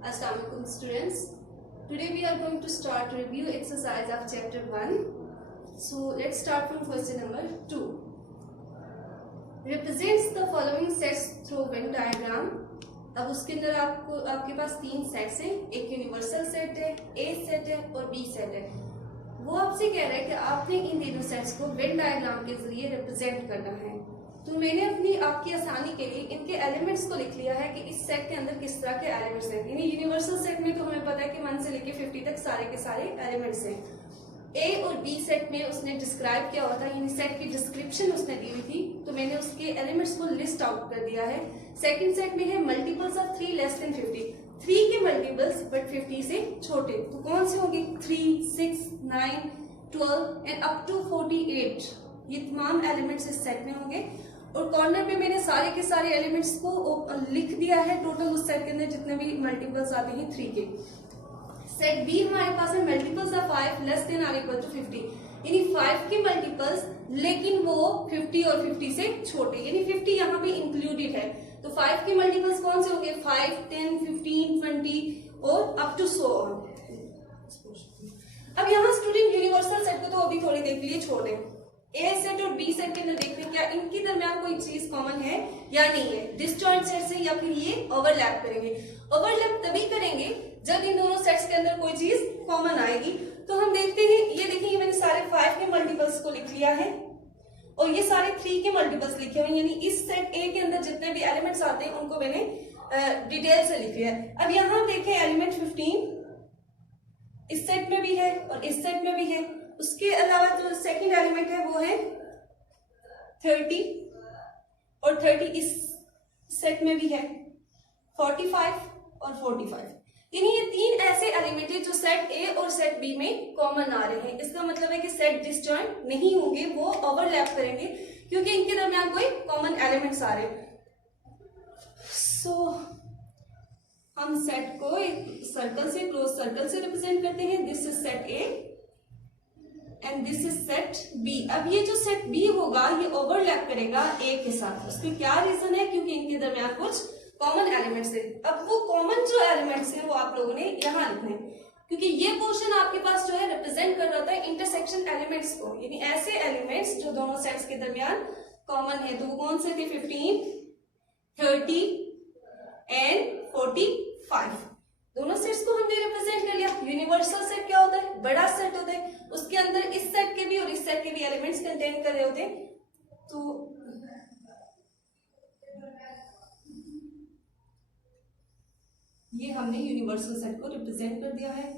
Assalamualaikum students. Today we are going to start review exercise of chapter 1. So let's start from question number 2. Represents the following sets through Venn diagram. अब उसके अंदर आपके पास तीन sets हैं, एक universal set है, ए set है और बी सेट है। वो आपसे कह रहा है कि आपने इन तीनों सेट्स को वेन डायग्राम के जरिए रिप्रेजेंट करना है। तो मैंने आपकी आसानी के लिए इनके एलिमेंट्स को लिख लिया है कि इस सेट के अंदर किस तरह के एलिमेंट्स हैं। यानी यूनिवर्सल सेट में तो हमें पता है कि 1 से लेके 50 तक सारे के सारे एलिमेंट्स हैं। ए और बी सेट में उसने डिस्क्राइब किया हुआ था, यानी सेट की डिस्क्रिप्शन उसने दी हुई थी, तो मैंने उसके एलिमेंट्स को लिस्ट आउट कर दिया है। सेकंड सेट में है मल्टीपल्स ऑफ 3 लेस देन 50, 3 के मल्टीपल्स बट 50 से छोटे, तो कौन से होंगे? 3, 6, 9, 12 एंड अप टू 48। ये तमाम एलिमेंट्स इस सेट में होंगे। और कॉर्नर पे मैंने सारे के सारे एलिमेंट्स को लिख दिया है, टोटल उस सेट के अंदर जितने भी मल्टीपल्स आते हैं 3 के। सेट बी हमारे पास है multiples of 5 less than or equal to 50, यानी 5 के मल्टीपल्स लेकिन वो 50 और 50 से छोटे, यानी 50 यहाँ पे इंक्लूडेड है। तो 5 के मल्टीपल्स कौन से होंगे? 5, 10, 15, 20 और अप टू सो ऑन। अब यहाँ स्टूडेंट यूनिवर्सल सेट को तो अभी थोड़ी देर के लिए छोड़ दें। ए सेट और बी सेट के अंदर देखते हैं क्या इनके दरमियान कोई चीज कॉमन है या नहीं है। डिसजॉइंट सेट से या फिर ये ओवरलैप करेंगे। ओवरलैप तभी करेंगे जब इन दोनों सेट्स के अंदर कोई चीज कॉमन आएगी। तो हम देखते हैं, ये देखिए मैंने सारे 5 के मल्टीपल्स को लिख लिया है और ये सारे 3 के मल्टीपल्स लिखे हुए, यानी इस सेट ए के अंदर जितने भी एलिमेंट्स आते हैं उनको मैंने डिटेल से लिख लिया है। अब यहाँ देखें एलिमेंट 15 इस सेट में भी है और इस सेट में भी है। उसके अलावा जो सेकंड एलिमेंट है वो है 30 और 30 इस सेट में भी है, 45 और 45, यानी ये 3 ऐसे एलिमेंट है जो सेट ए और सेट बी में कॉमन आ रहे हैं। इसका मतलब है कि सेट डिसजॉइंट नहीं होंगे, वो ओवरलैप करेंगे क्योंकि इनके दरमियान कोई कॉमन एलिमेंट्स आ रहे हैं। सो हम सेट को एक सर्कल से, क्लोज सर्कल से रिप्रेजेंट करते हैं। This is set A and this is set B. अब ये जो सेट बी होगा ये ओवरलैप करेगा ए के साथ। उसके क्या रीजन है? क्योंकि इनके दरमियान कुछ कॉमन एलिमेंट्स है। अब वो कॉमन जो एलिमेंट्स हैं वो आप लोगों ने यहाँ लिखने हैं, क्योंकि ये पोर्शन आपके पास जो है रिप्रेजेंट कर रहा था इंटरसेक्शन एलिमेंट्स को, यानी ऐसे एलिमेंट्स जो दोनों सेट्स के दरमियान कॉमन है। तो वो कौन से थे? 15, 30 एंड 45। दोनों सेट्स को हमने रिप्रेजेंट कर लिया। यूनिवर्सल सेट क्या होता है? बड़ा सेट होता है, उसके अंदर इस सेट के भी और इस सेट के भी एलिमेंट्स कंटेन कर रहे होते हैं। तो ये हमने यूनिवर्सल सेट को रिप्रेजेंट कर दिया है।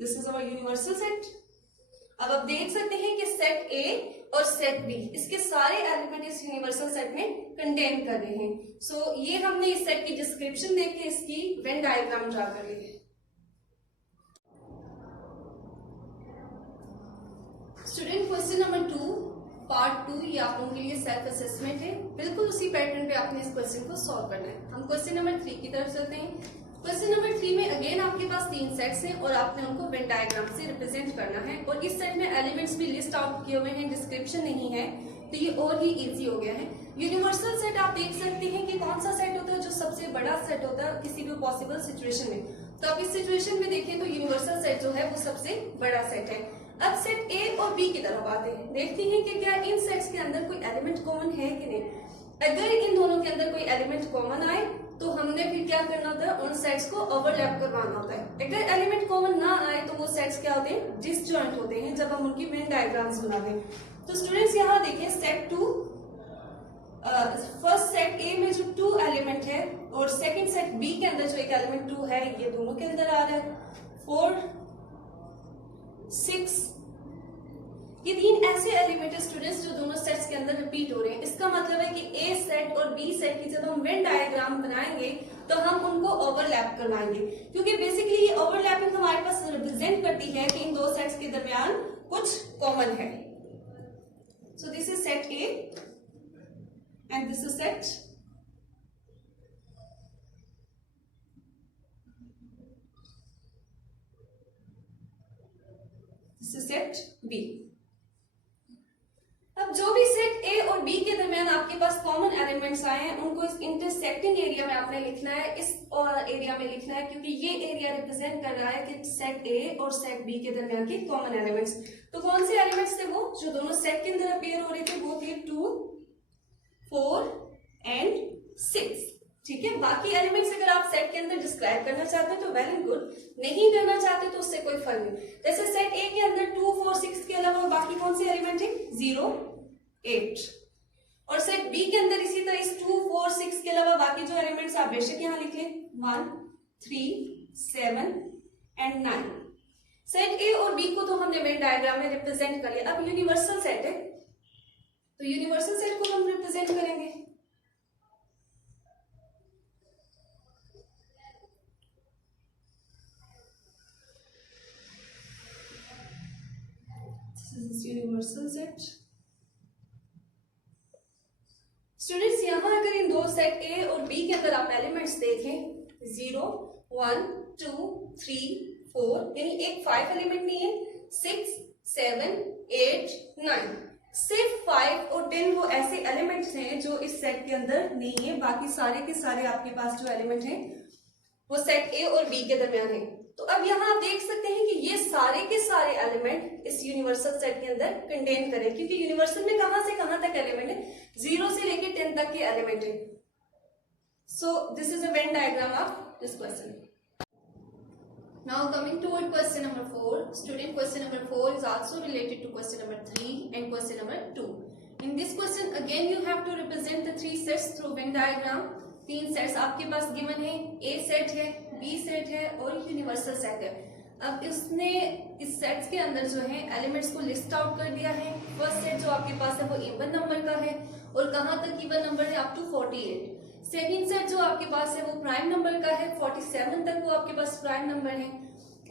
This is our universal set. अब आप देख सकते हैं कि सेट ए और सेट बी, इसके सारे एलिमेंट इस यूनिवर्सल सेट में कंटेन कर रहे हैं। सो ये हमने इस सेट की डिस्क्रिप्शन देख के इसकी वेन डायग्राम ड्रा कर ली है। स्टूडेंट क्वेश्चन नंबर 2 पार्ट 2 ये आप लोगों के लिए सेल्फ असेसमेंट है। बिल्कुल उसी पैटर्न पे आपने इस क्वेश्चन को सॉल्व करना है। हम क्वेश्चन नंबर 3 की तरफ चलते हैं। क्वेश्चन नंबर 3 में अगेन आपके पास 3 सेट्स हैं और आपने उनको वेन डायग्राम से रिप्रेजेंट करना है। और इस सेट में एलिमेंट्स भी लिस्ट आउट किए हुए हैं, डिस्क्रिप्शन नहीं है, तो ये और ही इजी हो गया है। यूनिवर्सल सेट आप देख सकते हैं कि कौन सा सेट होता है? जो सबसे बड़ा सेट होता है किसी भी पॉसिबल सिचुएशन में। तो आप इस सिचुएशन में देखें तो यूनिवर्सल सेट जो है वो सबसे बड़ा सेट है। अब सेट ए और बी की तरफ आते हैं, देखते हैं कि क्या इन सेट्स के अंदर कोई एलिमेंट कॉमन है कि नहीं। अगर इन दोनों के अंदर कोई एलिमेंट कॉमन आए तो हमने फिर क्या करना होता है? उन सेट्स को ओवरलैप करवाना होता है। अगर एलिमेंट कॉमन ना आए तो वो सेट्स क्या होते हैं? डिसजॉइंट होते हैं जब हम उनकी वेन डायग्राम्स बनाते हैं। तो स्टूडेंट्स यहाँ देखिए सेट 2, फर्स्ट सेट ए में जो 2 एलिमेंट है और सेकंड सेट बी के अंदर जो एक एलिमेंट 2 है, ये दोनों के अंदर आ रहा है। 4, 6, ये 3 ऐसे एलिमेंट स्टूडेंट्स जो दोनों सेट्स के अंदर रिपीट हो रहे हैं। इसका मतलब है कि ए सेट और बी सेट की जब हम वेन डायग्राम बनाएंगे तो हम उनको ओवरलैप करवाएंगे, क्योंकि बेसिकली ये ओवरलैपिंग हमारे पास रिप्रेजेंट करती है कि इन दो सेट्स के दरमियान कुछ कॉमन है। So this is set A and this is set set B. अब जो भी सेट ए और बी के दरमियान आपके पास कॉमन एलिमेंट्स आए हैं उनको इस इंटरसेक्टिंग एरिया में आपने लिखना है, इस एरिया में लिखना है, क्योंकि ये एरिया रिप्रेजेंट कर रहा है कि सेट ए और सेट बी के दरमियान के कॉमन एलिमेंट्स। तो कौन से एलिमेंट्स थे वो जो दोनों सेट के अंदर अपीयर हो रहे थे? वो थे 2, 4 एंड 6। ठीक है, बाकी एलिमेंट्स अगर आप सेट के अंदर डिस्क्राइब करना चाहते हैं तो वेल एंड गुड, नहीं करना चाहते तो उससे कोई फर्क नहीं। जैसे सेट ए के अंदर 2, 4, 6 के अलावा बाकी कौन से एलिमेंट है? 0, 8। और सेट बी के अंदर इसी तरह इस 2, 4, 6 के अलावा बाकी जो एलिमेंट्स आप बेशक यहां लिख लें 1, 3, 7 एंड 9। सेट ए और बी को तो हमने वेन डायग्राम में रिप्रेजेंट कर लिया। अब यूनिवर्सल सेट है तो यूनिवर्सल सेट को हम रिप्रेजेंट करेंगे। Universal set. स्टूडेंट्स यहां अगर इन दो सेट ए और बी के अंदर आप एलिमेंट्स देखें 0, 1, 2, 3, 4, यानी एक 5 एलिमेंट नहीं है, 6, 7, 8, 9। सिर्फ 5 और 10 वो ऐसे एलिमेंट्स हैं जो इस सेट के अंदर नहीं है, बाकी सारे के सारे आपके पास जो एलिमेंट हैं वो सेट ए और बी के दरमियान है। तो अब यहाँ आप देख सकते हैं कि ये सारे के सारे एलिमेंट इस यूनिवर्सल सेट के अंदर कंटेन करें, क्योंकि यूनिवर्सल में कहां से कहां तक एलिमेंट है? 0 से लेके 10 तक के एलिमेंट है। So this is a Venn diagram of this question. Now coming toward question number 4, student, question number 4 is also related to question number 3 and question number 2. In this question again you have to represent the 3 sets through Venn diagram. 3 sets आपके पास given है, A set है, B set है और universal set है। अब इसने इस sets के अंदर जो है एलिमेंट्स को लिस्ट आउट कर दिया है। फर्स्ट सेट जो आपके पास है वो इवन नंबर का है और कहां तक इवन नंबर है? Up to 48। सेकंड सेट जो आपके पास है वो प्राइम नंबर का है, 47 तक वो आपके पास प्राइम नंबर है।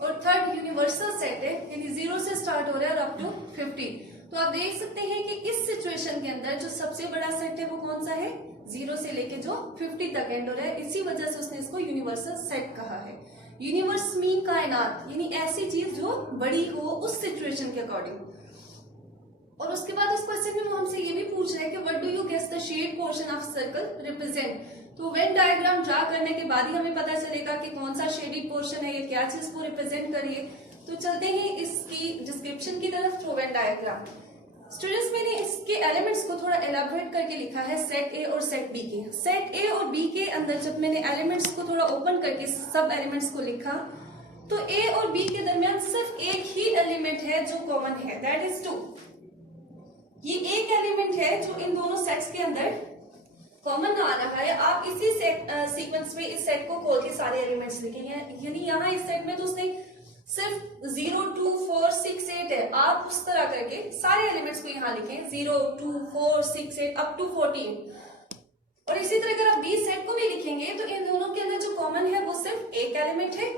और थर्ड यूनिवर्सल सेट है, यानी 0 से स्टार्ट हो रहा है और अप टू 50। तो आप देख सकते हैं कि इस सिचुएशन के अंदर जो सबसे बड़ा सेट है वो कौन सा है? 0 से लेके जो 50 तक एंड हो रहा है, इसी वजह से उसने इसको यूनिवर्सल सेट कहा है। यूनिवर्स मीन कायनात, यानी ऐसी चीज जो बड़ी हो उस सिचुएशन के अकॉर्डिंग। और उसके बाद उस क्वेश्चन में वो हमसे ये भी पूछ रहा है कि what do you guess the shade portion of circle represent. तो वेन डायग्राम ड्रा करने के बाद ही हमें पता चलेगा कि कौन सा शेडेड पोर्शन है, ये क्या चीज को रिप्रेजेंट करिए। तो चलते हैं इसकी डिस्क्रिप्शन की तरफ थ्रू वेन डायग्राम। स्टूडेंट्स मैंने इसके एलिमेंट्स को थोड़ा एलाबोरेट करके लिखा है सेट ए और सेट बी के। सेट ए और बी के अंदर जब मैंने एलिमेंट्स को थोड़ा ओपन करके सब एलिमेंट्स को लिखा तो ए और बी के दरमियान सिर्फ एक ही एलिमेंट है जो कॉमन है, दैट इज 2। ये एक एलिमेंट है जो इन दोनों सेट्स के अंदर कॉमन आ रहा है। आप इसी सीक्वेंस में इस सेट को खोल के सारे एलिमेंट्स लिखेंगे, यानी यहाँ इस सेट में तो उसने सिर्फ 0, 2, 4, 6, 8 है। आप उस तरह करके सारे एलिमेंट्स को यहाँ लिखें 0, 2, 4, 6, 8 अप टू 14। और इसी तरह अगर आप बी सेट को भी लिखेंगे तो इन दोनों के अंदर जो कॉमन है वो सिर्फ एक एलिमेंट है।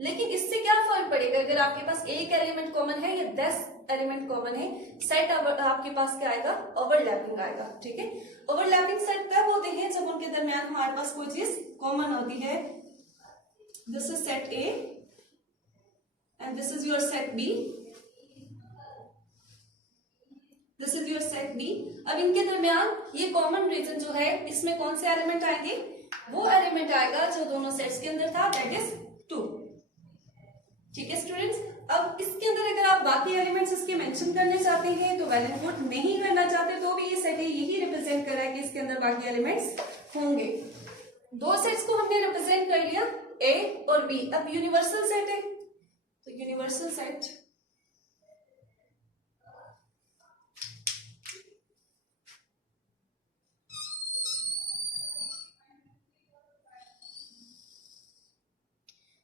लेकिन इससे क्या फर्क पड़ेगा अगर आपके पास एक एलिमेंट कॉमन है या 10 एलिमेंट कॉमन है? सेट आपके पास क्या आएगा? ओवरलैपिंग आएगा। ठीक है, ओवरलैपिंग सेट तब होते हैं जब उनके दरमियान हमारे पास कोई चीज कॉमन होती है। This is set A and this is your set B, this is your set B। अब इनके दरमियान ये कॉमन रीजन जो है इसमें कौन से एलिमेंट आएंगे? वो एलिमेंट आएगा जो दोनों सेट्स के अंदर था, दैट इज 2। ठीक है स्टूडेंट्स, अब इसके अंदर अगर आप बाकी एलिमेंट्स इसके मेंशन करने चाहते हैं तो वेल एंड गुड, नहीं करना चाहते तो भी ये सेट है यही रिप्रेजेंट कर रहा है कि इसके अंदर बाकी एलिमेंट्स होंगे। दो सेट्स को हमने रिप्रेजेंट कर लिया, ए और बी। अब यूनिवर्सल सेट है तो यूनिवर्सल सेट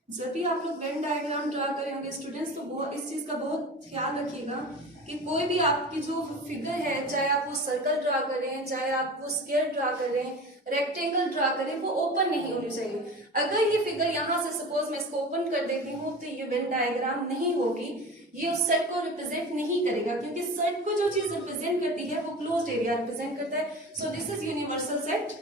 जब भी आप लोग वेन डायग्राम ड्रा करेंगे स्टूडेंट्स तो इस चीज का बहुत ख्याल रखिएगा कि कोई भी आपकी जो फिगर है, चाहे आप वो सर्कल ड्रा करें, चाहे आप वो स्क्वायर ड्रा करें, रेक्टेंगल ड्रा करें, वो ओपन नहीं होनी चाहिए। अगर ये फिगर यहाँ से सपोज मैं इसको ओपन कर देती हूँ तो ये वेन डायग्राम नहीं होगी, ये उस सेट को रिप्रेजेंट नहीं करेगा, क्योंकि सेट को जो चीज रिप्रेजेंट करती है वो क्लोज्ड एरिया रिप्रेजेंट करता है। So this is universal set.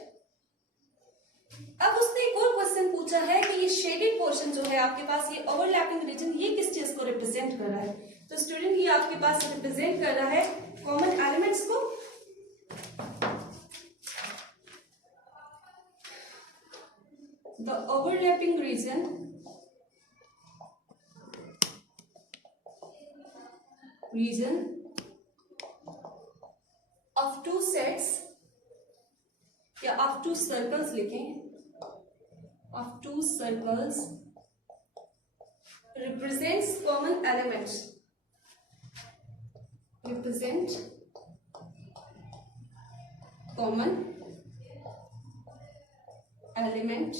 अब उसने एक और क्वेश्चन पूछा है कि ये शेडेड पोर्शन जो है आपके पास, ये ओवरलैपिंग रीजन, ये किस चीज को रिप्रेजेंट कर रहा है? तो स्टूडेंट ये आपके पास रिप्रेजेंट कर रहा है कॉमन एलिमेंट्स को। the overlapping region of two sets या of two circles लिखें, of two circles represents common elements, represent common element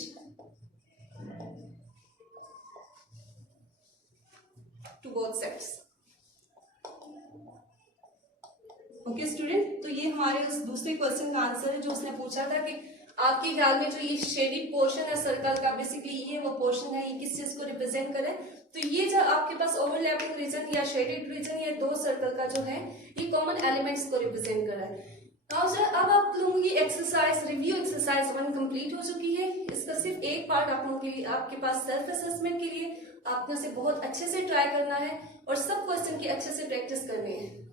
to both sets. Okay student, तो ये हमारे उस दूसरे क्वेश्चन का आंसर है जो उसने पूछा था कि आपके ख्याल में जो ये शेडिड पोर्शन है सर्कल का, बेसिकली ये वो पोर्शन है, ये किस चीज को रिप्रेजेंट करे। तो ये जो आपके पास ओवरलैपिंग रीजन या शेडेड रीजन, ये दो सर्कल का जो है ये कॉमन एलिमेंट्स को रिप्रेजेंट कर रहा है। अब आप लोगों की एक्सरसाइज रिव्यू एक्सरसाइज 1 कंप्लीट हो चुकी है। इसका सिर्फ एक पार्ट आप लोगों के लिए, आपके पास सेल्फ असेसमेंट के लिए आपको इसे बहुत अच्छे से ट्राई करना है और सब क्वेश्चन की अच्छे से प्रैक्टिस करनी है।